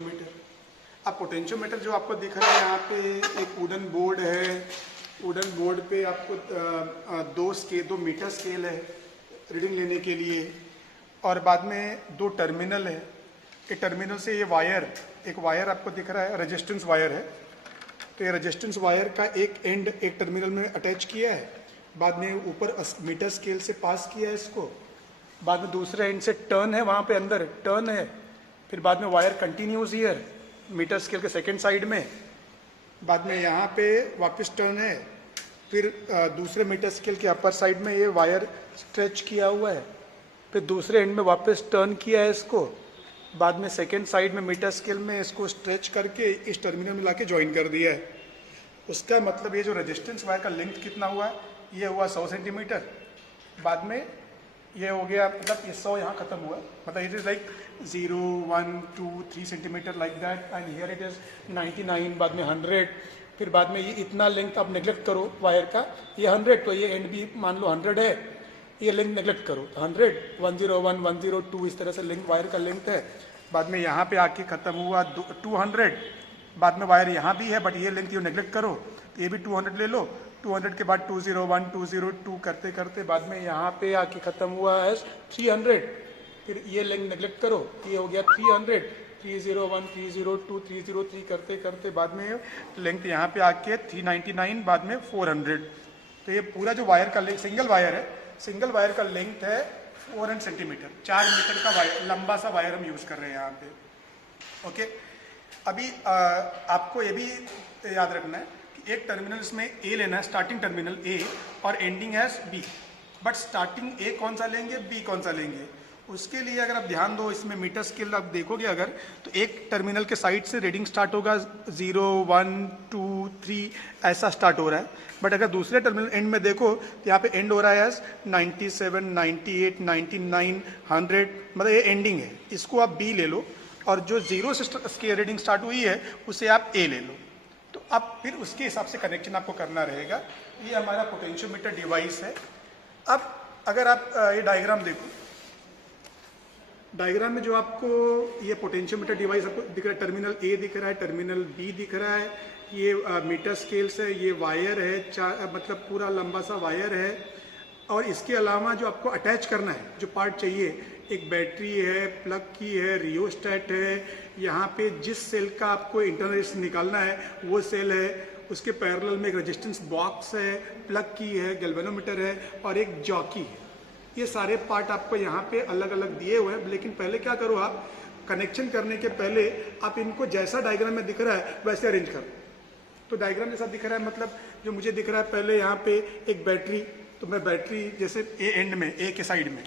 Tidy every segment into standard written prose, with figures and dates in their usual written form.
Metre. अब potentiometer जो आपको दिख रहा है यहाँ पे एक वुडन बोर्ड है। वुडन बोर्ड पे आपको दो मीटर स्केल है रीडिंग लेने के लिए, और बाद में दो टर्मिनल है। एक टर्मिनल से ये वायर, एक वायर आपको दिख रहा है, रेजिस्टेंस वायर है। तो ये रेजिस्टेंस वायर का एक एंड एक टर्मिनल में अटैच किया है, बाद में ऊपर मीटर स्केल से पास किया है इसको, बाद में दूसरे एंड से टर्न है, वहाँ पे अंदर टर्न है, फिर बाद में wire continues here meter scale के सेकंड साइड में, बाद में यहाँ पे वापस टर्न है, फिर दूसरे मीटर स्केल के अपर साइड में ये वायर स्ट्रेच किया हुआ है, फिर दूसरे एंड में वापस टर्न किया है इसको, बाद में सेकंड साइड में मीटर स्केल में इसको स्ट्रेच करके इस टर्मिनल में लाके ज्वाइन कर दिया है। उसका मतलब ये जो रेजिस्टेंस वायर का लेंथ कितना हुआ, ये हुआ 100 सेंटीमीटर, बाद में ये हो गया, मतलब ये 100 यहाँ खत्म हुआ, मतलब it is like 0 1 2 3 centimetre like that, and here it is 99, बाद में 100, फिर बाद में ये इतना लेंथ आप नेग्लेक्ट करो वायर का, ये 100, तो ये एंड भी मान लो 100 है, ये लेंथ नेग्लेक्ट करो, 100 101 102 इस तरह से लेंथ वायर का लेंथ है। बाद में यहाँ पे आके ख़त्म हुआ 200, बाद में वायर यहाँ भी है बट ये लेंथ ये नेग्लेक्ट करो, तो ये भी 200 ले लो, 200 के बाद 201 202 करते करते बाद में यहाँ पे आके ख़त्म हुआ है 300, फिर ये लेंथ नेग्लेक्ट करो, ये हो गया 300, 301 302 303 करते करते बाद में लेंथ यहाँ पे आके 399, बाद में 400। तो ये पूरा जो वायर का लेंथ, सिंगल वायर है, सिंगल वायर का लेंथ है 400 सेंटीमीटर, 4 मीटर का वायर, लंबा सा वायर हम यूज़ कर रहे हैं यहाँ पे। ओके, अभी आपको ये भी याद रखना है कि एक टर्मिनल इसमें ए लेना है, स्टार्टिंग टर्मिनल ए और एंडिंग है बी, बट स्टार्टिंग ए कौन सा लेंगे, बी कौन सा लेंगे, उसके लिए अगर आप ध्यान दो, इसमें मीटर स्केल आप देखोगे अगर, तो एक टर्मिनल के साइड से रीडिंग स्टार्ट होगा 0 1 2 3 ऐसा स्टार्ट हो रहा है, बट अगर दूसरे टर्मिनल एंड में देखो तो यहाँ पे एंड हो रहा है 97 98 99 100, मतलब ये एंडिंग है, इसको आप बी ले लो, और जो 0 से रीडिंग स्टार्ट हुई है उसे आप ए ले लो, तो अब फिर उसके हिसाब से कनेक्शन आपको करना रहेगा। ये हमारा पोटेंशियोमीटर डिवाइस है। अब अगर आप ये डायग्राम देखो, डायग्राम में जो आपको ये पोटेंशियोमीटर डिवाइस आपको दिख रहा है, टर्मिनल ए दिख रहा है, टर्मिनल बी दिख रहा है, ये मीटर स्केल से ये वायर है, मतलब पूरा लंबा सा वायर है, और इसके अलावा जो आपको अटैच करना है, जो पार्ट चाहिए, एक बैटरी है, प्लग की है, रियोस्टेट है, यहाँ पे जिस सेल का आपको इंटरनल निकालना है वो सेल है, उसके पैरेलल में एक रेजिस्टेंस बॉक्स है, प्लग की है, गैल्वेनोमीटर है, और एक जॉकी है। ये सारे पार्ट आपको यहाँ पे अलग अलग दिए हुए हैं, लेकिन पहले क्या करो, आप कनेक्शन करने के पहले आप इनको जैसा डायग्राम में दिख रहा है वैसे अरेंज करो। तो डायग्राम जैसा दिख रहा है, मतलब जो मुझे दिख रहा है, पहले यहाँ पे एक बैटरी, तो मैं बैटरी जैसे ए एंड में, ए के साइड में,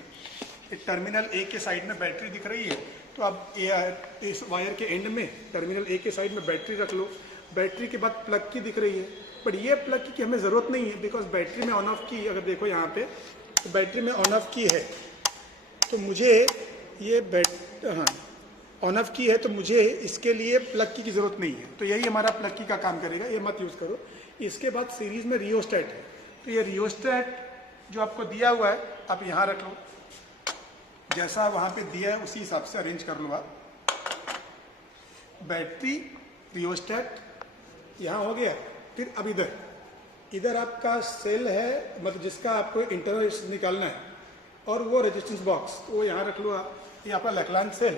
एक टर्मिनल ए के साइड में बैटरी दिख रही है, तो अब इस वायर के एंड में टर्मिनल ए के साइड में बैटरी रख लो। बैटरी के बाद प्लग की दिख रही है, बट ये प्लग की हमें ज़रूरत नहीं है, बिकॉज बैटरी में ऑन ऑफ की, अगर देखो यहाँ पे, तो बैटरी में ऑन ऑफ की है, तो मुझे ये हाँ ऑन ऑफ की है, तो मुझे इसके लिए प्लग की ज़रूरत नहीं है, तो यही हमारा प्लग की का काम करेगा, ये मत यूज़ करो। इसके बाद सीरीज़ में रियोस्टेट है, तो ये रियोस्टेट जो आपको दिया हुआ है आप यहाँ रख लो, जैसा वहाँ पे दिया है उसी हिसाब से अरेंज कर लो आप। बैटरी, रियोस्टेट यहाँ हो गया, फिर अब इधर आपका सेल है, मतलब जिसका आपको इंटरनल निकालना है, और वो रेजिस्टेंस बॉक्स, वो यहाँ रख लो आप। ये आपका लैक्लान सेल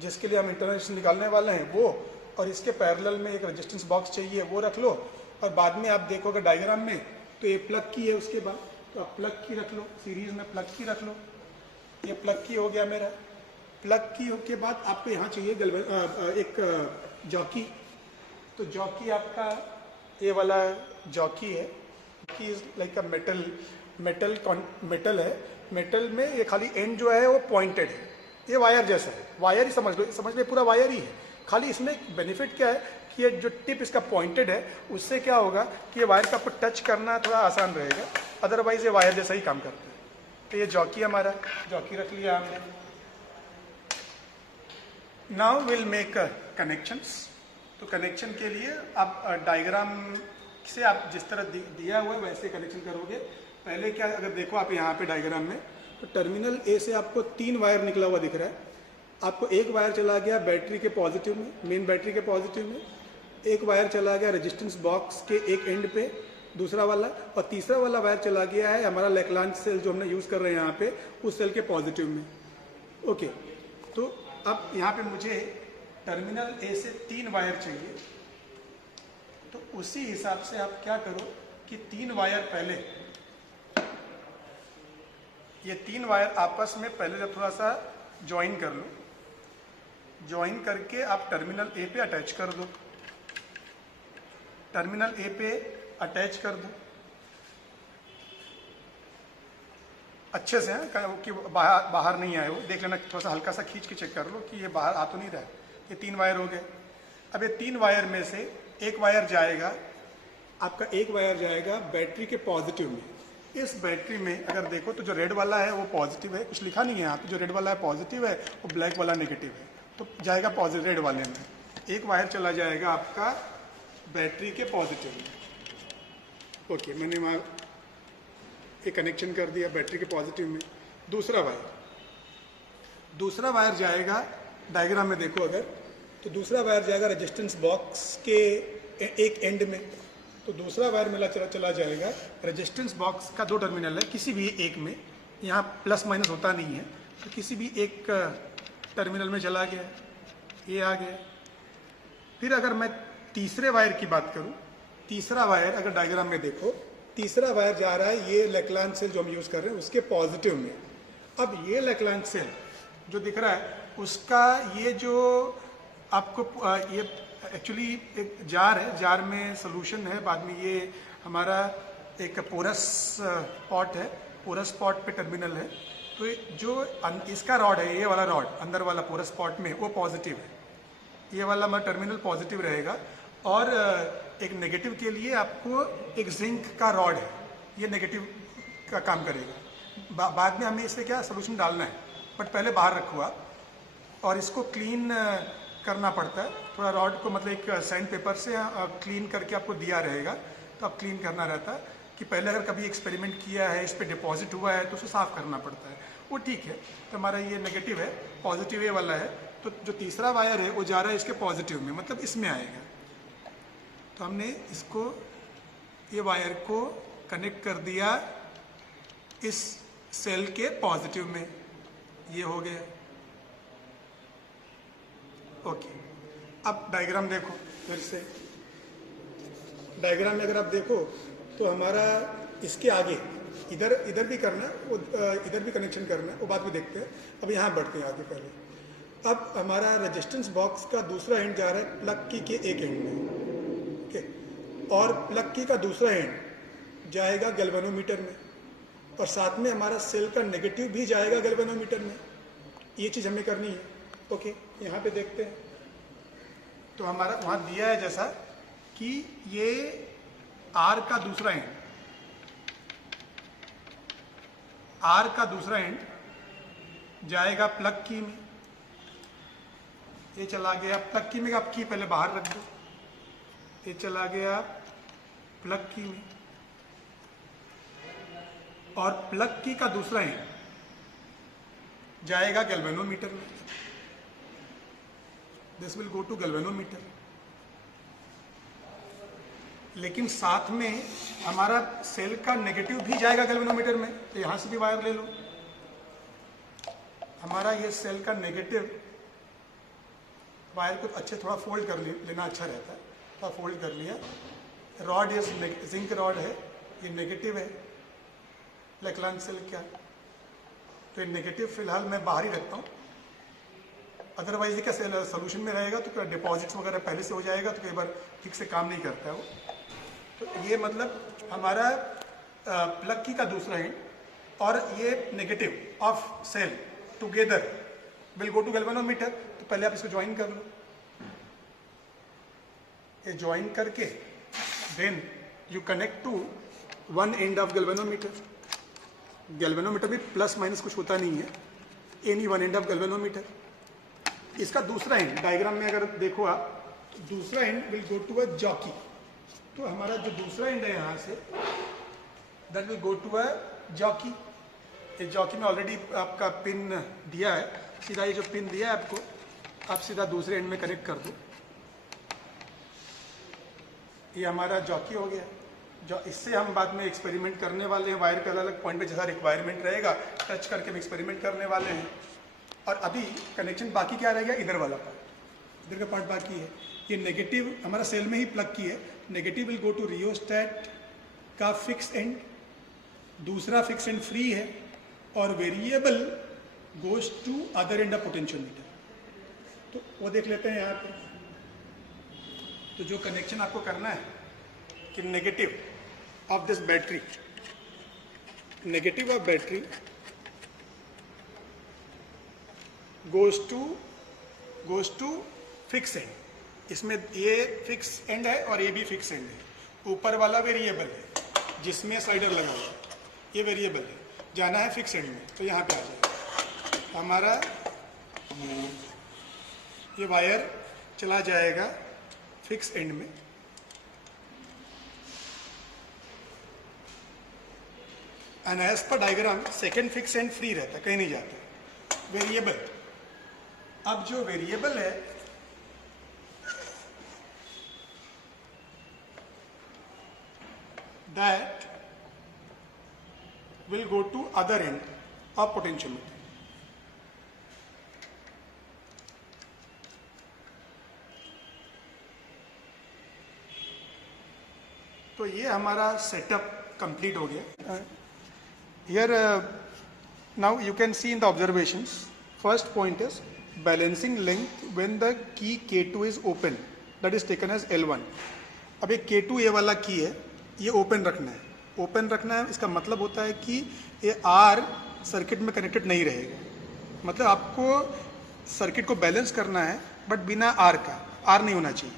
जिसके लिए हम इंटरनल निकालने वाले हैं वो, और इसके पैरेलल में एक रेजिस्टेंस बॉक्स चाहिए वो रख लो, और बाद में आप देखोगे डायग्राम में तो ये प्लग की है, उसके बाद तो आप प्लग की रख लो, सीरीज में प्लग की रख लो, ये प्लग की हो गया मेरा। प्लग की के बाद आपको यहाँ चाहिए एक जॉकी, तो जॉकी आपका ये वाला जॉकी है, jockey is like a metal है, मेटल में ये खाली एंड जो है वो पॉइंटेड है, ये वायर जैसा है, वायर ही समझ लो पूरा वायर ही है, खाली इसमें बेनिफिट क्या है कि ये जो टिप इसका पॉइंटेड है, उससे क्या होगा कि ये वायर का आपको टच करना थोड़ा आसान रहेगा, अदरवाइज ये वायर जैसा ही काम करता है। तो ये जॉकी हमारा, जॉकी रख लिया हमने। Now will make connections. तो कनेक्शन के लिए आप डायग्राम से आप जिस तरह दिया हुआ है वैसे कनेक्शन करोगे। पहले क्या, अगर देखो आप यहाँ पे डायग्राम में, तो टर्मिनल ए से आपको 3 वायर निकला हुआ दिख रहा है, आपको एक वायर चला गया बैटरी के पॉजिटिव में, मेन बैटरी के पॉजिटिव में, एक वायर चला गया रेजिस्टेंस बॉक्स के एक एंड पे, दूसरा वाला, और तीसरा वाला वायर चला गया है हमारा लैग्रांज सेल जो हमने यूज़ कर रहे हैं यहाँ पे, उस सेल के पॉजिटिव में। ओके, तो अब यहाँ पे मुझे टर्मिनल ए से 3 वायर चाहिए, तो उसी हिसाब से आप क्या करो कि 3 वायर पहले, ये 3 वायर आपस में पहले जब थोड़ा सा ज्वाइन कर लो, ज्वाइन करके आप टर्मिनल ए पे अटैच कर दो, टर्मिनल ए पे अटैच कर दो अच्छे से, कि बाहर नहीं आए वो, देख लेना, थोड़ा सा हल्का सा खींच के चेक कर लो कि ये बाहर आ तो नहीं रहा है। ये 3 वायर हो गए। अब ये 3 वायर में से एक वायर जाएगा, आपका एक वायर जाएगा बैटरी के पॉजिटिव में। इस बैटरी में अगर देखो तो जो रेड वाला है वो पॉजिटिव है, कुछ लिखा नहीं है यहाँ पे, जो रेड वाला है पॉजिटिव है, वो ब्लैक वाला नेगेटिव है, तो जाएगा पॉजिटिव रेड वाले में। एक वायर चला जाएगा आपका बैटरी के पॉजिटिव में। ओके, मैंने वहाँ एक कनेक्शन कर दिया बैटरी के पॉजिटिव में। दूसरा वायर जाएगा, डायग्राम में देखो अगर, तो दूसरा वायर जाएगा रेजिस्टेंस बॉक्स के एक एंड में, तो दूसरा वायर मिला चला जाएगा रेजिस्टेंस बॉक्स का 2 टर्मिनल है, किसी भी एक में, यहाँ प्लस माइनस होता नहीं है, तो किसी भी एक टर्मिनल में चला गया, ये आ गया। फिर अगर मैं तीसरे वायर की बात करूँ, तीसरा वायर अगर डायग्राम में देखो, तीसरा वायर जा रहा है ये लैग्रांज सेल जो हम यूज़ कर रहे हैं उसके पॉजिटिव में। अब ये लैग्रांज सेल जो दिख रहा है उसका ये जो आपको ये एक्चुअली एक जार है, जार में सोल्यूशन है, बाद में ये हमारा एक पोरस पॉट है, पोरस पॉट पे टर्मिनल है, तो जो इसका रॉड है, ये वाला रॉड अंदर वाला पोरस पॉट में वो पॉजिटिव है, ये वाला हमारा टर्मिनल पॉजिटिव रहेगा। और एक नेगेटिव के लिए आपको एक जिंक का रॉड है, ये नेगेटिव का काम करेगा। बाद में हमें इसे क्या सोल्यूशन डालना है, बट पहले बाहर रखो आप, और इसको क्लीन करना पड़ता है थोड़ा, रॉड को मतलब एक सैंड पेपर से क्लीन करके आपको दिया रहेगा, तो आप क्लीन करना रहता है कि पहले अगर कभी एक्सपेरिमेंट किया है, इस पर डिपॉजिट हुआ है तो उसे साफ़ करना पड़ता है, वो ठीक है। तो हमारा ये नेगेटिव है, पॉजिटिव ये वाला है, तो जो तीसरा वायर है वो जा रहा है इसके पॉजिटिव में, मतलब इसमें आएगा। तो हमने इसको, ये वायर को कनेक्ट कर दिया इस सेल के पॉजिटिव में, ये हो गया। ओके, अब डायग्राम देखो फिर से, डायग्राम में अगर आप देखो तो हमारा इसके आगे इधर भी करना है, वो इधर भी कनेक्शन करना है, वो बाद में देखते हैं। अब यहाँ बढ़ते हैं आगे पहले। अब हमारा रेजिस्टेंस बॉक्स का दूसरा एंड जा रहा है प्लग की के एक एंड में, ओके, और प्लग की का दूसरा एंड जाएगा गैल्वेनोमीटर में, और साथ में हमारा सेल का नेगेटिव भी जाएगा गैल्वेनोमीटर में। ये चीज़ हमें करनी है। ओके, यहाँ पे देखते हैं, तो हमारा वहाँ दिया है जैसा कि ये आर का दूसरा एंड, आर का दूसरा एंड जाएगा प्लग की में, ये चला गया प्लग की में, आप की पहले बाहर रख दो, ये चला गया प्लग की में, और प्लग की का दूसरा एंड जाएगा गैल्वेनोमीटर में, this will go to galvanometer. लेकिन साथ में हमारा सेल का नेगेटिव भी जाएगा गैल्वेनोमीटर में, तो यहाँ से भी वायर ले लो। हमारा ये सेल का नेगेटिव वायर को अच्छे थोड़ा फोल्ड कर लेना अच्छा रहता है, थोड़ा फोल्ड कर लिया। रॉड ये जिंक रॉड है, ये नेगेटिव है लैग्रांज सेल क्या, तो ये नेगेटिव फिलहाल मैं बाहर ही रखता हूँ, अदरवाइज ये क्या सोल्यूशन में रहेगा तो डिपॉजिट्स वगैरह पहले से हो जाएगा, तो कई बार ठीक से काम नहीं करता है वो। तो ये मतलब हमारा प्लग की का दूसरा एंड और ये negative of cell together will go to galvanometer. तो पहले आप इसको ज्वाइन कर लो, ये ज्वाइन करके then you connect to one end of galvanometer. Galvanometer भी प्लस माइनस कुछ होता नहीं है, any one end of galvanometer. इसका दूसरा एंड डायग्राम में अगर देखो आप, तो दूसरा end will go to a jockey. तो हमारा जो दूसरा एंड है यहाँ से, that will go to a jockey. ये जॉकी में ऑलरेडी आपका पिन दिया है, सीधा ये जो पिन दिया है आपको, आप सीधा दूसरे एंड में कनेक्ट कर दो। ये हमारा जॉकी हो गया। जो इससे हम बाद में एक्सपेरिमेंट करने वाले हैं, वायर के अलग अलग पॉइंट पे जैसा रिक्वायरमेंट रहेगा टच करके हम एक्सपेरिमेंट करने वाले हैं। और अभी कनेक्शन बाकी क्या रह गया, इधर वाला पार्ट, इधर का पार्ट बाकी है। ये नेगेटिव हमारा सेल में ही प्लग की है, negative will go to rheostat का फिक्स एंड, दूसरा फिक्स एंड फ्री है, और variable goes to other end of potentiometer. तो वो देख लेते हैं यहाँ पे। तो जो कनेक्शन आपको करना है कि negative of this battery, negative of battery goes to fix end. इसमें ये फिक्स एंड है और ये भी फिक्स एंड है। ऊपर वाला वेरिएबल है जिसमें स्लाइडर लगा हुआ है, ये वेरिएबल है, जाना है फिक्स एंड में, तो यहाँ पे आ जाएगा हमारा, ये वायर चला जाएगा फिक्स एंड में। And as per diagram second fix end free रहता है, कहीं नहीं जाता। वेरिएबल, अब जो वेरिएबल है that will go to other end of potentiometer. तो ये हमारा सेटअप कंप्लीट हो गया। Here now you can see in the observations, first point is balancing length when the key K2 is open, that is taken as L1। अब एक K2 ये वाला की है, ये ओपन रखना है। ओपन रखना है इसका मतलब होता है कि ये R सर्किट में कनेक्टेड नहीं रहेगा। मतलब आपको सर्किट को बैलेंस करना है बट बिना R का, R नहीं होना चाहिए।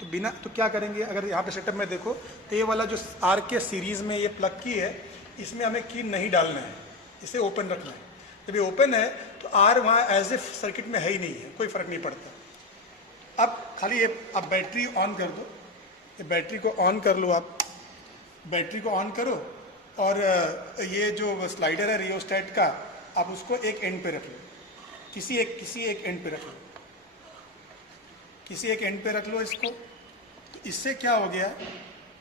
तो बिना, तो क्या करेंगे, अगर यहाँ पे सेटअप में देखो तो ये वाला जो R के सीरीज में ये प्लग की है, इसमें हमें की नहीं डालना है, इसे ओपन रखना है। जब ये ओपन है तो R वहाँ एज इफ सर्किट में है ही नहीं है, कोई फर्क नहीं पड़ता। अब खाली ये आप बैटरी ऑन कर दो, ये बैटरी को ऑन कर लो, आप बैटरी को ऑन करो और ये जो स्लाइडर है रियोस्टेट का, आप उसको एक एंड पे रख लो, किसी एक एंड पे रख लो, किसी एक एंड पे रख लो इसको। तो इससे क्या हो गया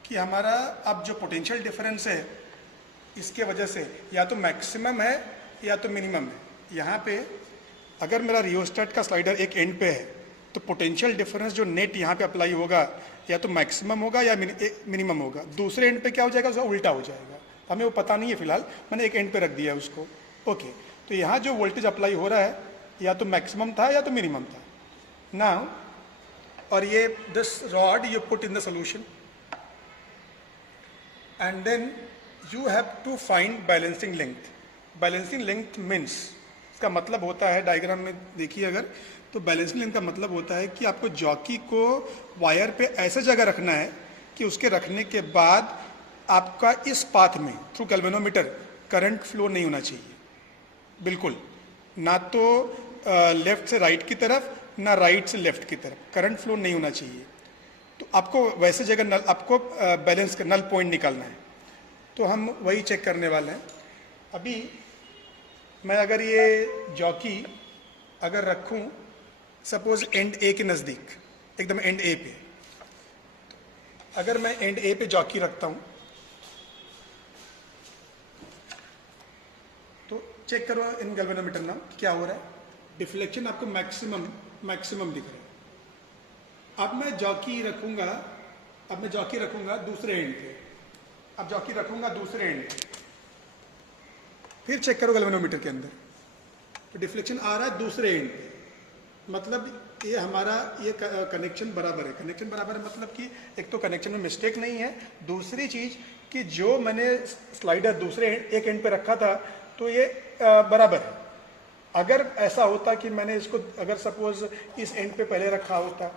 कि हमारा अब जो पोटेंशियल डिफरेंस है इसके वजह से या तो मैक्सिमम है या तो मिनिमम है। यहाँ पे अगर मेरा रियोस्टेट का स्लाइडर एक एंड पे है तो पोटेंशियल डिफरेंस जो नेट यहाँ पे अप्लाई होगा या तो मैक्सिमम होगा या मिनिमम होगा। दूसरे एंड पे क्या हो जाएगा, उसका उल्टा हो जाएगा। हमें वो पता नहीं है फिलहाल, मैंने एक एंड पे रख दिया है उसको। ओके, तो यहाँ जो वोल्टेज अप्लाई हो रहा है या तो मैक्सिमम था या तो मिनिमम था ना। और ये this rod you put in the solution and then you have to find balancing length. Balancing length means, इसका मतलब होता है, डायग्राम में देखिए अगर, तो बैलेंसिंग लेंथ का मतलब होता है कि आपको जॉकी को वायर पे ऐसे जगह रखना है कि उसके रखने के बाद आपका इस पाथ में थ्रू गैल्वेनोमीटर करंट फ्लो नहीं होना चाहिए, बिल्कुल ना तो लेफ्ट से राइट की तरफ ना राइट से लेफ्ट की तरफ करंट फ्लो नहीं होना चाहिए। तो आपको वैसे जगह नल, आपको बैलेंस का नल पॉइंट निकालना है। तो हम वही चेक करने वाले हैं। अभी मैं अगर ये जॉकी अगर रखूं सपोज एंड ए के नज़दीक, एकदम एंड ए पे, अगर मैं एंड ए पे जॉकी रखता हूं तो चेक करो इन गैल्वेनोमीटर ना क्या हो रहा है। डिफ्लेक्शन आपको मैक्सिमम दिख रहा है। अब मैं जॉकी रखूंगा दूसरे एंड पे, अब जॉकी रखूंगा दूसरे एंड पे, फिर चेक करो गैल्वेनोमीटर के अंदर तो डिफ्लेक्शन आ रहा है दूसरे एंड पे। मतलब ये हमारा ये कनेक्शन बराबर है। कनेक्शन बराबर है मतलब कि एक तो कनेक्शन में मिस्टेक नहीं है, दूसरी चीज कि जो मैंने स्लाइडर दूसरे एक एंड पे रखा था तो ये बराबर है। अगर ऐसा होता कि मैंने इसको अगर सपोज इस एंड पे पहले रखा होता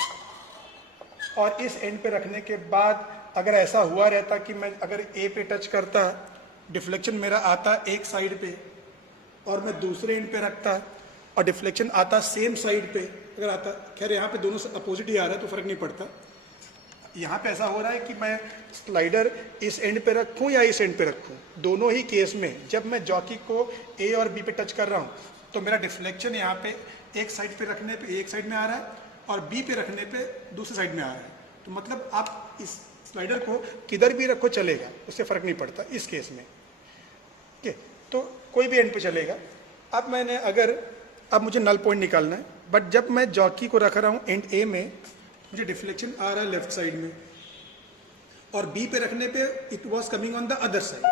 और इस एंड पे रखने के बाद अगर ऐसा हुआ रहता कि मैं अगर ए पे टच करता, डिफ्लेक्शन मेरा आता एक साइड पे और मैं दूसरे एंड पे रखता और डिफ्लेक्शन आता सेम साइड पे अगर आता, खैर यहाँ पे दोनों अपोजिट ही आ रहा है तो फर्क नहीं पड़ता। यहाँ पे ऐसा हो रहा है कि मैं स्लाइडर इस एंड पे रखूँ या इस एंड पे रखूँ, दोनों ही केस में जब मैं जॉकी को ए और बी पे टच कर रहा हूँ तो मेरा डिफ्लेक्शन यहाँ पे एक साइड पे रखने पे एक साइड में आ रहा है और बी पे रखने पे दूसरी साइड में आ रहा है। तो मतलब आप इस स्लाइडर को किधर भी रखो चलेगा, उससे फ़र्क नहीं पड़ता इस केस में। ठीक है, तो कोई भी एंड पे चलेगा। अब मुझे नल पॉइंट निकालना है, बट जब मैं जॉकी को रख रहा हूँ एंड ए में, मुझे डिफ्लेक्शन आ रहा है लेफ्ट साइड में और बी पे रखने पे it was coming on the other side.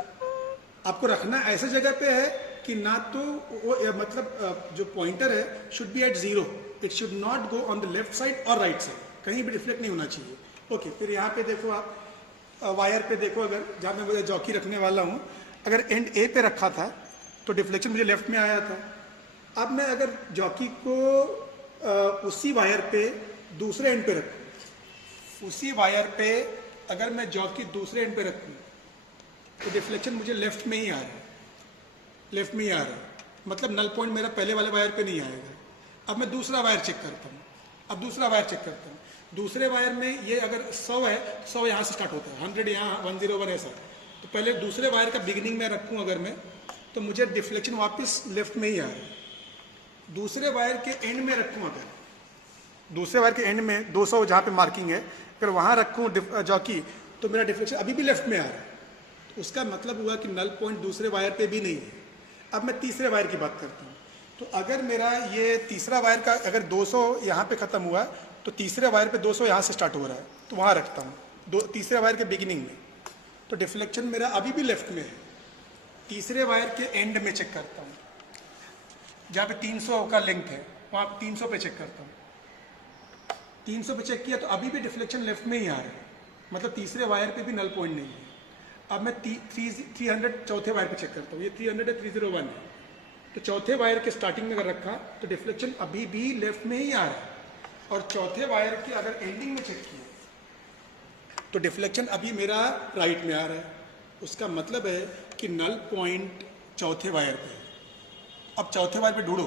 आपको रखना ऐसे जगह पे है कि ना तो वो मतलब जो पॉइंटर है should be at zero, it should not go on the left side और राइट साइड, कहीं भी डिफ्लेक्ट नहीं होना चाहिए। ओके, फिर यहाँ पे देखो आप वायर पे देखो, अगर जहाँ मैं मुझे जॉकी रखने वाला हूँ, अगर एंड ए पे रखा था तो डिफ्लेक्शन मुझे लेफ्ट में आया था। अब मैं अगर जॉकी को उसी वायर पे दूसरे एंड पे रखूँ, उसी वायर पे अगर मैं जॉकी दूसरे एंड पे रखूँ तो डिफ्लेक्शन मुझे लेफ्ट में ही आ रहा है, लेफ्ट में ही आ रहा है, मतलब नल पॉइंट मेरा पहले वाले वायर पे नहीं आएगा। अब मैं दूसरा वायर चेक करता हूँ, अब दूसरा वायर चेक करता हूँ। दूसरे वायर में ये अगर 100 है तो 100 यहाँ से स्टार्ट होता है, 100 यहाँ, 101 ऐसा। तो पहले दूसरे वायर का बिगिनिंग में रखूँ अगर मैं, तो मुझे डिफ्लेक्शन वापस लेफ्ट में ही आ रहा है। दूसरे वायर के एंड में रखूँ, अगर दूसरे वायर के एंड में 200 जहाँ पे मार्किंग है, अगर वहाँ रखूँ जॉकी, तो मेरा डिफ्लेक्शन अभी भी लेफ्ट में आ रहा है। तो उसका मतलब हुआ कि नल पॉइंट दूसरे वायर पे भी नहीं है। अब मैं तीसरे वायर की बात करता हूँ, तो अगर मेरा ये तीसरा वायर का अगर 200 यहाँ पे ख़त्म हुआ, तो तीसरे वायर पे 200 यहाँ से स्टार्ट हो रहा है, तो वहाँ रखता हूँ तीसरे वायर के बिगिनिंग में, तो डिफ्लेक्शन मेरा अभी भी लेफ्ट में है। तीसरे वायर के एंड में चेक करता हूँ, जहाँ पे 300 का लेंथ है, वहाँ 300 पे चेक करता हूँ। 300 पे चेक किया तो अभी भी डिफ्लेक्शन लेफ्ट में ही आ रहा है, मतलब तीसरे वायर पे भी नल पॉइंट नहीं है। अब मैं 300 चौथे वायर पे चेक करता हूँ, ये 300 है, 301 है, तो चौथे वायर के स्टार्टिंग में अगर रखा तो डिफ्लेक्शन अभी भी लेफ्ट में ही आ रहा है। और चौथे वायर के अगर एंडिंग में चेक किया तो डिफ्लेक्शन अभी मेरा राइट में आ रहा है। उसका मतलब है कि नल पॉइंट चौथे वायर पे है। अब चौथे वायर पे ढूंढो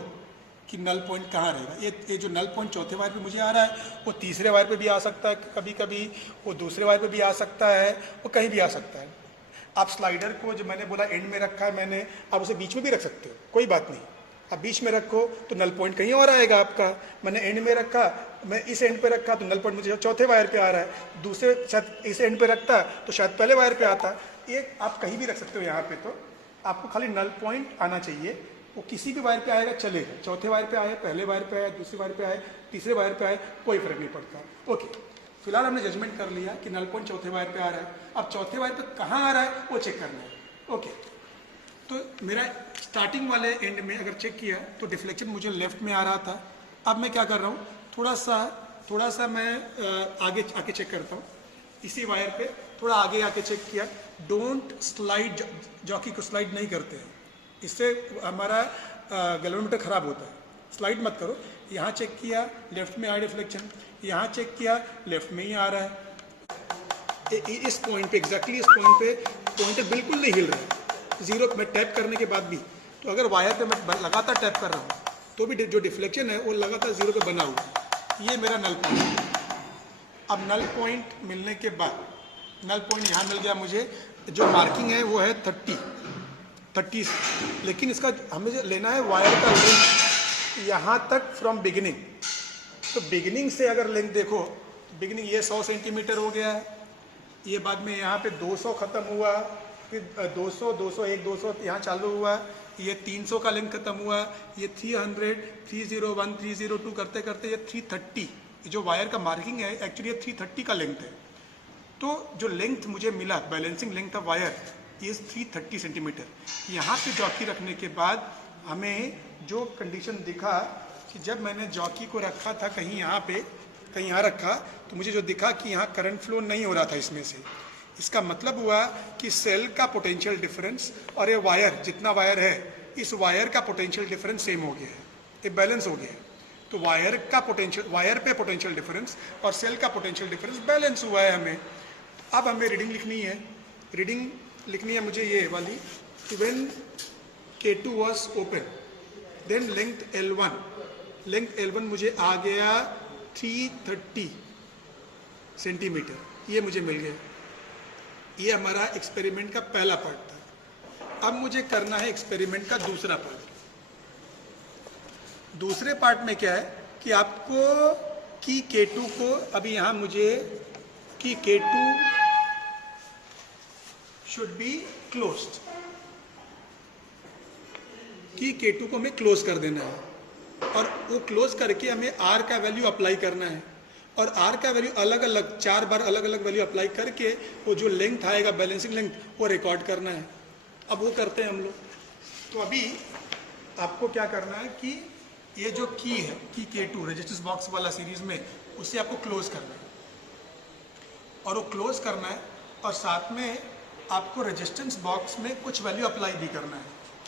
कि नल पॉइंट कहाँ रहेगा। ये जो नल पॉइंट चौथे वायर पे मुझे आ रहा है, वो तीसरे वायर पे भी आ सकता है, कभी कभी वो दूसरे वायर पे भी आ सकता है, वो कहीं भी आ सकता है। आप स्लाइडर को जो मैंने बोला एंड में रखा है मैंने, आप उसे बीच में भी रख सकते हो, कोई बात नहीं। आप बीच में रखो तो नल पॉइंट कहीं और आएगा आपका। मैंने एंड में रखा, मैं इस एंड पे रखा तो नल पॉइंट मुझे चौथे वायर पे आ रहा है। दूसरे शायद इस एंड पे रखता तो शायद पहले वायर पे आता। एक आप कहीं भी रख सकते हो यहाँ पे, तो आपको खाली नल पॉइंट आना चाहिए। वो किसी भी वायर पे आएगा चलेगा, चौथे वायर पे आए, पहले वायर पे आए, दूसरे वायर पे आए, तीसरे वायर पे आए, कोई फर्क नहीं पड़ता। ओके, फिलहाल हमने जजमेंट कर लिया कि नल पॉइंट चौथे वायर पे आ रहा है। अब चौथे वायर पे कहाँ आ रहा है वो चेक करना है। ओके, तो मेरा स्टार्टिंग वाले एंड में अगर चेक किया तो डिफ्लेक्शन मुझे लेफ्ट में आ रहा था। अब मैं क्या कर रहा हूँ, थोड़ा सा मैं आगे आके चेक करता हूँ। इसी वायर पे थोड़ा आगे आके चेक किया। डोंट स्लाइड, जॉकी को स्लाइड नहीं करते हैं, इससे हमारा गैल्वेनोमीटर खराब होता है। स्लाइड मत करो। यहाँ चेक किया लेफ्ट में आया डिफ्लेक्शन, यहाँ चेक किया लेफ्ट में ही आ रहा है। इस पॉइंट पे एग्जैक्टली इस पॉइंट पे पॉइंटर बिल्कुल नहीं हिल रहा है, जीरो में टैप करने के बाद भी। तो अगर वायर पे मैं लगातार टैप कर रहा हूँ तो भी जो डिफ्लेक्शन है वो लगातार जीरो पे बना हुआ है। ये मेरा नल पॉइंट है। अब नल पॉइंट मिलने के बाद, नल पॉइंट यहाँ मिल गया मुझे, जो मार्किंग है वो है 30, लेकिन इसका हमें लेना है वायर का लेंथ यहाँ तक फ्रॉम बिगिनिंग। तो बिगिनिंग से अगर लेंथ देखो, बिगिनिंग ये 100 सेंटीमीटर हो गया है, ये बाद में यहाँ पे 200 ख़त्म हुआ, फिर 200, 201, 200 यहाँ चालू हुआ, ये 300 का लेंथ ख़त्म हुआ, ये 300, 301, 302 करते करते ये 330, जो वायर का मार्किंग है एक्चुअली ये 330 का लेंथ है। तो जो लेंथ मुझे मिला, balancing length of wire is 330 centimetre. यहाँ पे जॉकी रखने के बाद हमें जो कंडीशन दिखा कि जब मैंने जॉकी को रखा था कहीं यहाँ पे, कहीं यहाँ रखा, तो मुझे जो दिखा कि यहाँ करंट फ्लो नहीं हो रहा था इसमें से। इसका मतलब हुआ कि सेल का पोटेंशियल डिफरेंस और ये वायर, जितना वायर है, इस वायर का पोटेंशियल डिफरेंस सेम हो गया है, ये बैलेंस हो गया है। तो वायर का पोटेंशियल, वायर पे पोटेंशियल डिफरेंस और सेल का पोटेंशियल डिफरेंस बैलेंस हुआ है हमें। अब हमें रीडिंग लिखनी है, रीडिंग लिखनी है मुझे ये वाली, when K2 was open, then length L1 मुझे आ गया 330 सेंटीमीटर, ये मुझे मिल गया। ये हमारा एक्सपेरिमेंट का पहला पार्ट था। अब मुझे करना है एक्सपेरिमेंट का दूसरा पार्ट। दूसरे पार्ट में क्या है कि आपको की K2 को अभी यहाँ मुझे की K2 शुड बी क्लोज्ड, की K2 को हमें क्लोज कर देना है और वो क्लोज करके हमें R का वैल्यू अप्लाई करना है और R का वैल्यू अलग अलग 4 बार अलग अलग वैल्यू अप्लाई करके वो जो लेंथ आएगा बैलेंसिंग लेंथ वो रिकॉर्ड करना है। अब वो करते हैं हम लोग। तो अभी आपको क्या करना है कि ये जो की है की K2 रजिस्टर्स बॉक्स वाला सीरीज में उसे आपको क्लोज करना है और वो क्लोज करना है और साथ में आपको रेजिस्टेंस बॉक्स में कुछ वैल्यू अप्लाई भी करना है।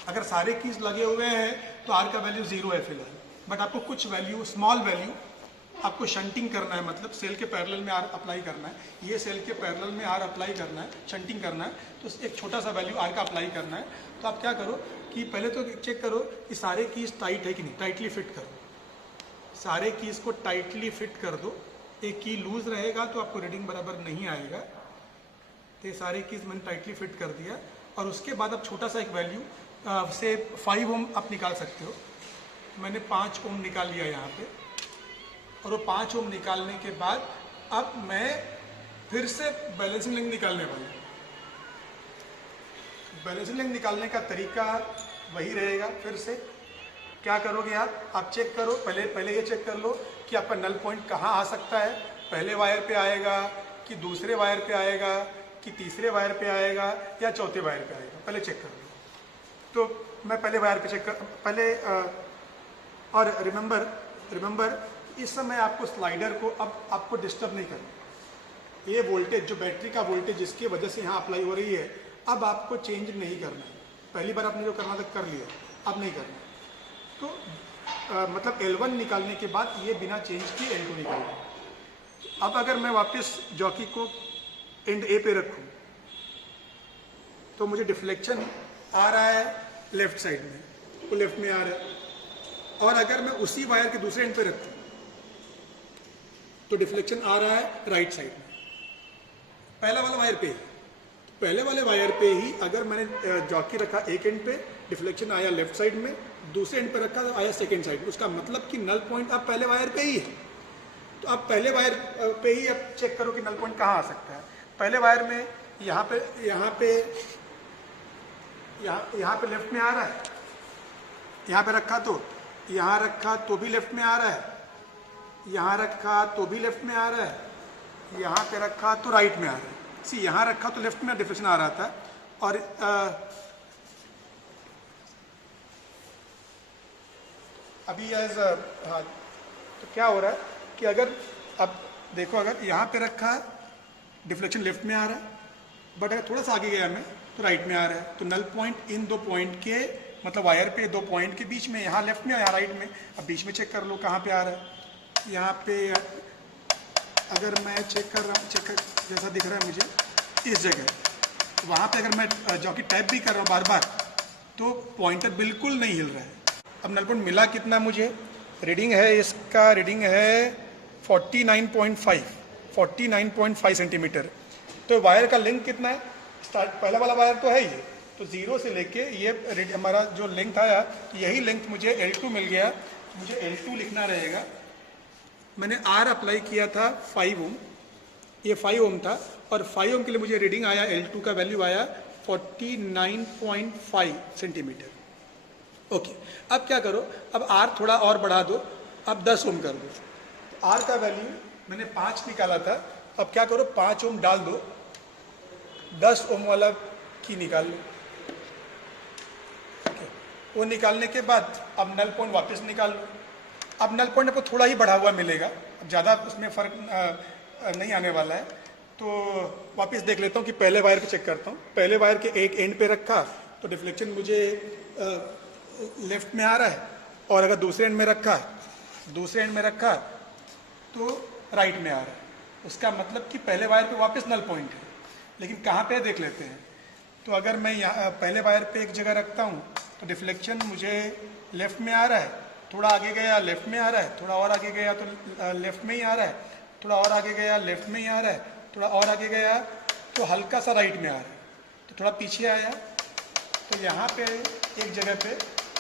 अगर सारे कीज लगे हुए हैं तो R का वैल्यू 0 है फिलहाल, बट आपको कुछ वैल्यू स्मॉल वैल्यू आपको शंटिंग करना है, मतलब सेल के पैरेलल में R अप्लाई करना है, ये सेल के पैरेलल में R अप्लाई करना है, शंटिंग करना है, तो एक छोटा सा वैल्यू R का अप्लाई करना है। तो आप क्या करो कि पहले तो चेक करो कि सारे कीज टाइट है कि नहीं, टाइटली फिट करो, सारे कीज को टाइटली फिट कर दो। एक की लूज रहेगा तो आपको रीडिंग बराबर नहीं आएगा। तो ये सारे कीज मैंने टाइटली फिट कर दिया और उसके बाद आप छोटा सा एक वैल्यू से 5 ओम आप निकाल सकते हो। मैंने 5 ओम निकाल लिया यहाँ पे और वो 5 ओम निकालने के बाद अब मैं फिर से बैलेंसिंग लेंथ निकालने वाला हूँ। बैलेंसिंग लेंथ निकालने का तरीका वही रहेगा। फिर से क्या करोगे आप चेक करो, पहले ये चेक कर लो कि आपका नल पॉइंट कहाँ आ सकता है। पहले वायर पे आएगा कि दूसरे वायर पे आएगा कि तीसरे वायर पे आएगा या चौथे वायर पे आएगा, पहले चेक कर लो। तो मैं पहले वायर पे चेक कर पहले और रिमेंबर इस समय आपको स्लाइडर को अब आपको डिस्टर्ब नहीं करना। ये वोल्टेज जो बैटरी का वोल्टेज जिसकी वजह से यहाँ अप्लाई हो रही है अब आपको चेंज नहीं करना है। पहली बार आपने जो करना था कर लिया, अब नहीं करना। तो मतलब L1 निकालने के बाद ये बिना चेंज किए L2 निकालना। अब अगर मैं वापस जॉकी को एंड ए पे रखूँ तो मुझे डिफ्लेक्शन आ रहा है लेफ्ट साइड में, वो लेफ्ट में आ रहा है। और अगर मैं उसी वायर के दूसरे एंड पे रखूँ तो डिफ्लेक्शन आ रहा है राइट साइड में, पहला वाला वायर पे ही। पहले वाले वायर पे ही अगर मैंने जॉकी रखा एक एंड पे, डिफ्लेक्शन आया लेफ्ट साइड में, दूसरे एंड पे रखा तो आया सेकेंड साइड में। उसका मतलब कि नल पॉइंट अब पहले वायर पे ही है। तो अब पहले वायर पे ही अब चेक करो कि नल पॉइंट कहाँ आ सकता है। पहले वायर में यहाँ पे लेफ्ट में आ रहा है, यहाँ पे रखा तो यहाँ रखा तो भी लेफ्ट में आ रहा है, यहाँ रखा तो भी लेफ्ट में आ रहा है, यहाँ पे रखा तो राइट में आ रहा है। सी यहाँ रखा तो लेफ्ट में डिफ्लेक्शन आ रहा था और अभी एज हाँ, तो क्या हो रहा है कि अगर अब देखो अगर यहाँ पे रखा है डिफ्लेक्शन लेफ्ट में आ रहा है, बट अगर थोड़ा सा आगे गया मैं तो राइट में आ रहा है। तो नल पॉइंट इन दो पॉइंट के मतलब वायर पे दो पॉइंट के बीच में, यहाँ लेफ्ट में यहाँ राइट में। अब बीच में चेक कर लो कहाँ पे आ रहा है। यहाँ पे अगर मैं चेक कर रहा हूँ, जैसा दिख रहा है मुझे इस जगह, वहाँ पे अगर मैं जॉकी टैप भी कर रहा हूँ बार बार तो पॉइंटर बिल्कुल नहीं हिल रहा है। अब नल पॉइंट मिला कितना मुझे, रीडिंग है इसका, रीडिंग है 49.5 सेंटीमीटर। तो वायर का लेंथ कितना है, पहला वाला वायर तो है ये, तो 0 से लेके ये हमारा जो लेंथ आया यही लेंथ मुझे L2 मिल गया। मुझे L2 लिखना रहेगा। मैंने R अप्लाई किया था 5 ओम, ये 5 ओम था और 5 ओम के लिए मुझे रीडिंग आया, L2 का वैल्यू आया 49.5 सेंटीमीटर। ओके, अब क्या करो, अब R थोड़ा और बढ़ा दो, अब 10 ओम कर दो। तो R का वैल्यू मैंने 5 निकाला था, अब क्या करो 5 ओम डाल दो, 10 ओम वाला की निकाल लो। वो निकालने के बाद अब नल पॉइंट वापस निकाल लो। अब नल पॉइंट आपको थोड़ा ही बढ़ा हुआ मिलेगा, अब ज़्यादा उसमें फ़र्क नहीं आने वाला है। तो वापस देख लेता हूँ कि पहले वायर पे चेक करता हूँ। पहले वायर के एक एंड पे रखा तो डिफ्लेक्शन मुझे लेफ्ट में आ रहा है, और अगर दूसरे एंड में रखा तो राइट में आ रहा है। उसका मतलब कि पहले वायर पे वापस नल पॉइंट है, लेकिन कहाँ पे देख लेते हैं। तो अगर मैं यहाँ पहले वायर पे एक जगह रखता हूँ तो डिफ्लेक्शन मुझे लेफ्ट में आ रहा है, थोड़ा आगे गया लेफ्ट में आ रहा है, थोड़ा और आगे गया तो लेफ्ट में ही आ रहा है, थोड़ा और आगे गया लेफ्ट में ही आ रहा है, थोड़ा और आगे गया तो हल्का सा राइट में आ रहा है, तो थोड़ा पीछे आया। तो यहाँ पे एक जगह पे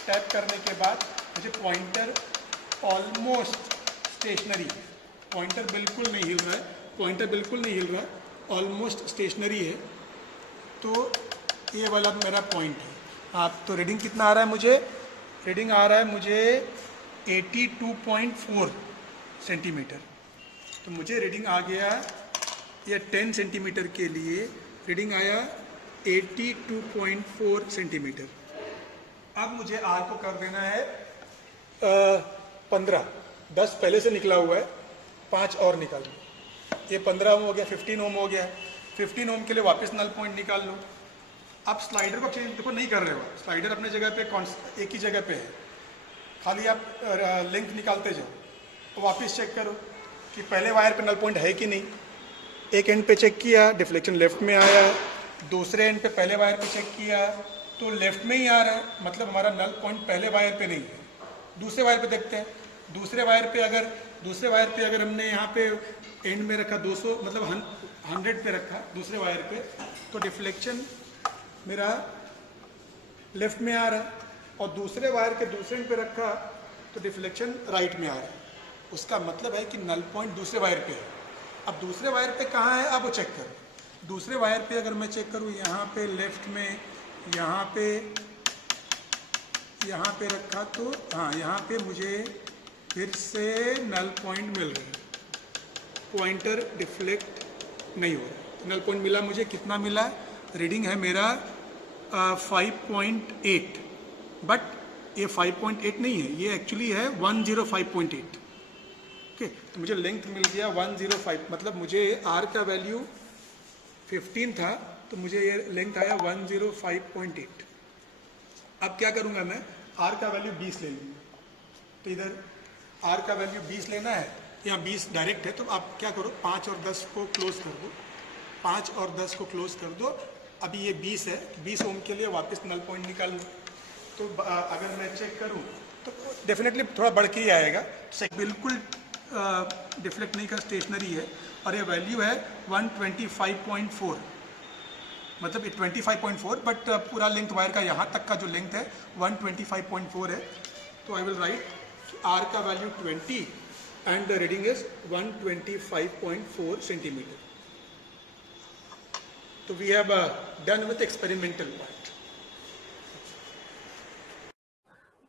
टैप करने के बाद मुझे पॉइंटर ऑलमोस्ट स्टेशनरी, पॉइंटर बिल्कुल नहीं हिल रहा है, पॉइंटर बिल्कुल नहीं हिल रहा है, ऑलमोस्ट स्टेशनरी है। तो ये वाला मेरा पॉइंट है। आप तो रीडिंग कितना आ रहा है मुझे? रीडिंग आ रहा है मुझे 82.4 सेंटीमीटर। तो मुझे रीडिंग आ गया, या 10 सेंटीमीटर के लिए रीडिंग आया 82.4 सेंटीमीटर। अब मुझे आर को कर देना है 15, 10 पहले से निकला हुआ है, 5 और निकाल लो। ये 15 ओम हो गया, 15 ओम हो गया। 15 ओम के लिए वापस नल पॉइंट निकाल लो। अब स्लाइडर को चेंज देखो नहीं कर रहे हो, स्लाइडर अपने जगह पे एक ही जगह पे है, खाली आप लेंथ निकालते जाओ। तो वापस चेक करो कि पहले वायर पे नल पॉइंट है कि नहीं। एक एंड पे चेक किया, डिफ्लेक्शन लेफ्ट में आया। दूसरे एंड पे पहले वायर पे चेक किया तो लेफ्ट में ही आ रहा है, मतलब हमारा नल पॉइंट पहले वायर पे नहीं है। दूसरे वायर पे देखते हैं, दूसरे वायर पे अगर हमने यहाँ पे एंड में रखा 200, मतलब 100 पे रखा दूसरे वायर पे, तो डिफ्लेक्शन मेरा लेफ्ट में आ रहा है। और दूसरे वायर के दूसरे एंड पे रखा तो डिफ्लेक्शन राइट में आ रहा है। उसका मतलब है कि नल पॉइंट दूसरे वायर पे है। अब दूसरे वायर पे कहाँ है, अब वो चेक करो। दूसरे वायर पे अगर मैं चेक करूँ, यहाँ पे लेफ्ट में, यहाँ पे रखा तो हाँ, यहाँ पे मुझे फिर से नल पॉइंट मिल रहा है, पॉइंटर डिफ्लेक्ट नहीं हो रहा। नल पॉइंट मिला मुझे, कितना मिला? रीडिंग है मेरा 5.8, बट ये 5.8 नहीं है, ये एक्चुअली है 105.8। ओके, तो मुझे लेंथ मिल गया 105, मतलब मुझे आर का वैल्यू 15 था, तो मुझे ये लेंथ आया 105.8। अब क्या करूँगा मैं, आर का वैल्यू 20 ले लूँगा। तो इधर आर का वैल्यू 20 लेना है, यहाँ 20 डायरेक्ट है, तो आप क्या करो, 5 और 10 को क्लोज कर दो, 5 और 10 को क्लोज कर दो। अभी ये 20 है, 20 ओम के लिए वापस नल पॉइंट निकाल लो। तो अगर मैं चेक करूँ तो डेफिनेटली थोड़ा बढ़ के ही आएगा, बिल्कुल डिफ्लेक्ट नहीं का, स्टेशनरी है। और ये वैल्यू है 125.4, मतलब 25.4, बट पूरा लेंथ वायर का यहाँ तक का जो लेंथ है 125.4 है। तो आई विल राइट आर का value 20 and the reading is 125.4 centimetre. तो we have done with experimental part.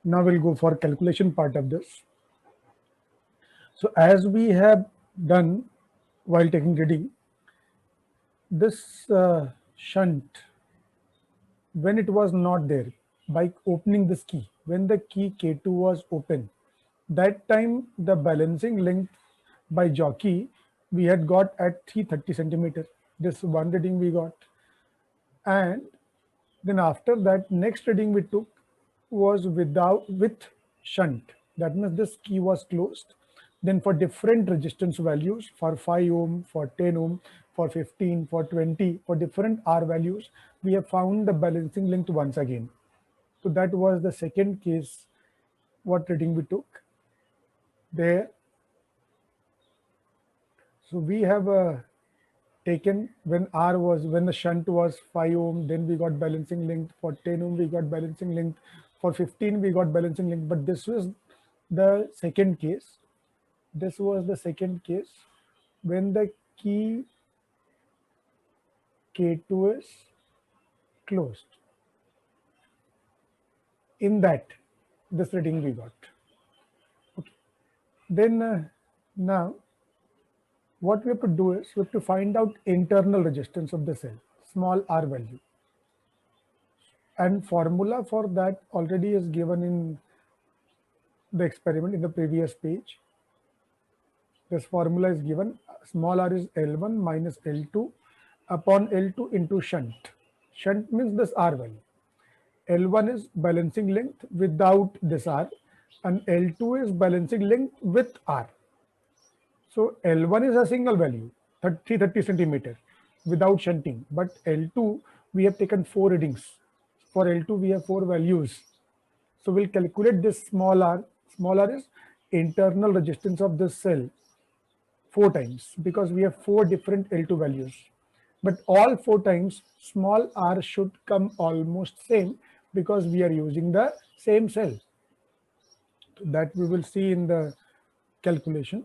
Now we'll go for calculation part of this. So as we have done while taking reading, this shunt, when it was not there, by opening this key, when the key K2 was open, that time the balancing length by jockey we had got at 330 centimeter. This one reading we got, and then after that next reading we took was with shunt. That means this key was closed. Then for different resistance values, for 5 ohm, for 10 ohm, for 15, for 20, for different R values, we have found the balancing length once again. So that was the second case, what reading we took there. So we have taken when the shunt was 5 ohm, then we got balancing length. For 10 ohm we got balancing length. For 15 we got balancing length. But this was the second case. This was the second case when the key K2 is closed. In that, this reading we got. Okay. Then now what we have to do is we have to find out internal resistance of the cell, small r value. And formula for that already is given in the experiment in the previous page. This formula is given, small r is L1 minus L2 upon L2 into shunt. Shunt means this R value. L1 is balancing length without this R, and L2 is balancing length with R. So L1 is a single value, 330 centimeter without shunting, but L2 we have taken 4 readings. For L2 we have 4 values. So we'll calculate this small r. Small r is internal resistance of this cell 4 times, because we have 4 different L2 values. But all 4 times small r should come almost same, because we are using the same cell. that we will see in the calculation.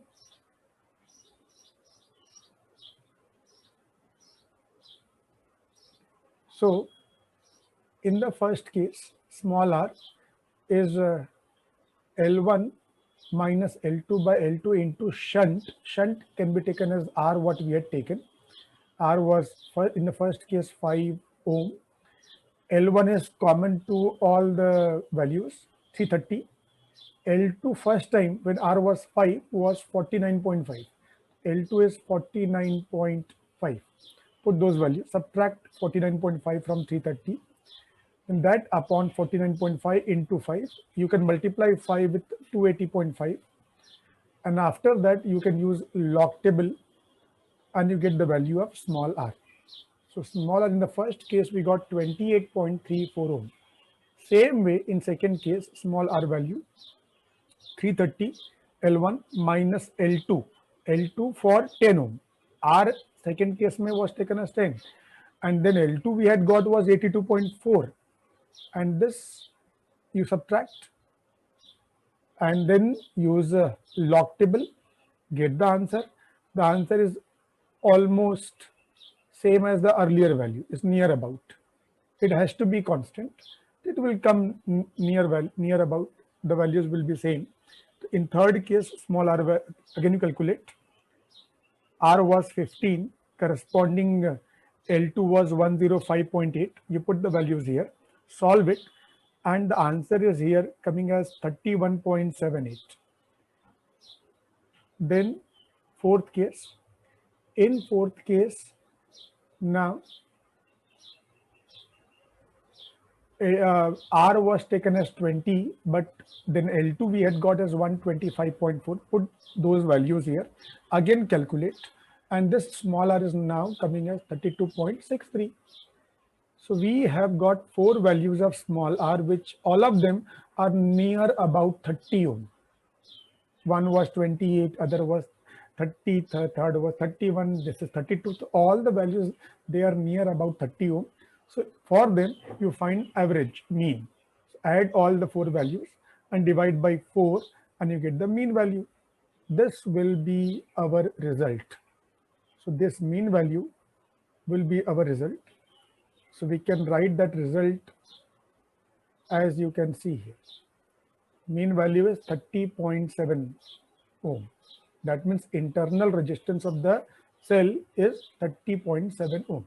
So in the first case, small r is L1 minus L2 by L2 into shunt. Shunt can be taken as R what we had taken. R was in the first case 5 ohm. L1 is common to all the values, 330. L2 first time when R was 5 was 49.5. L2 is 49.5. Put those values, subtract 49.5 from 330. And that upon 49.5 into 5, you can multiply 5 with 280.5. And after that, you can use log table and you get the value of small r. So small r in the first case, we got 28.34 ohm. Same way in second case, small r value 330 L1 minus L2. L2 for 10 ohm. R second case mein was taken as 10. And then L2 we had got was 82.4. And this you subtract and then use a log table, get the answer. The answer is almost same as the earlier value, is near about. It has to be constant. It will come near about. The values will be same. In third case, small r, again you calculate. R was 15, corresponding L2 was 105.8. You put the values here, solve it, and the answer is here coming as 31.78. Then fourth case. In fourth case, now R was taken as 20, but then L2 we had got as 125.4. Put those values here, again calculate, and this small r is now coming as 32.63. So we have got 4 values of small r, which all of them are near about 30 ohm. One was 28, other was 30, third was 31, this is 32. So all the values, they are near about 30 ohm. So for them, you find average, mean. So add all the 4 values and divide by 4 and you get the mean value. This will be our result. So this mean value will be our result. So we can write that result as you can see here. Mean value is 30.7 ohm. That means internal resistance of the cell is 30.7 ohm.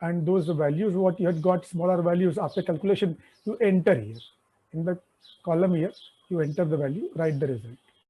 And those values what you had got, smaller values, after calculation you enter here in the column here, you enter the value, write the result.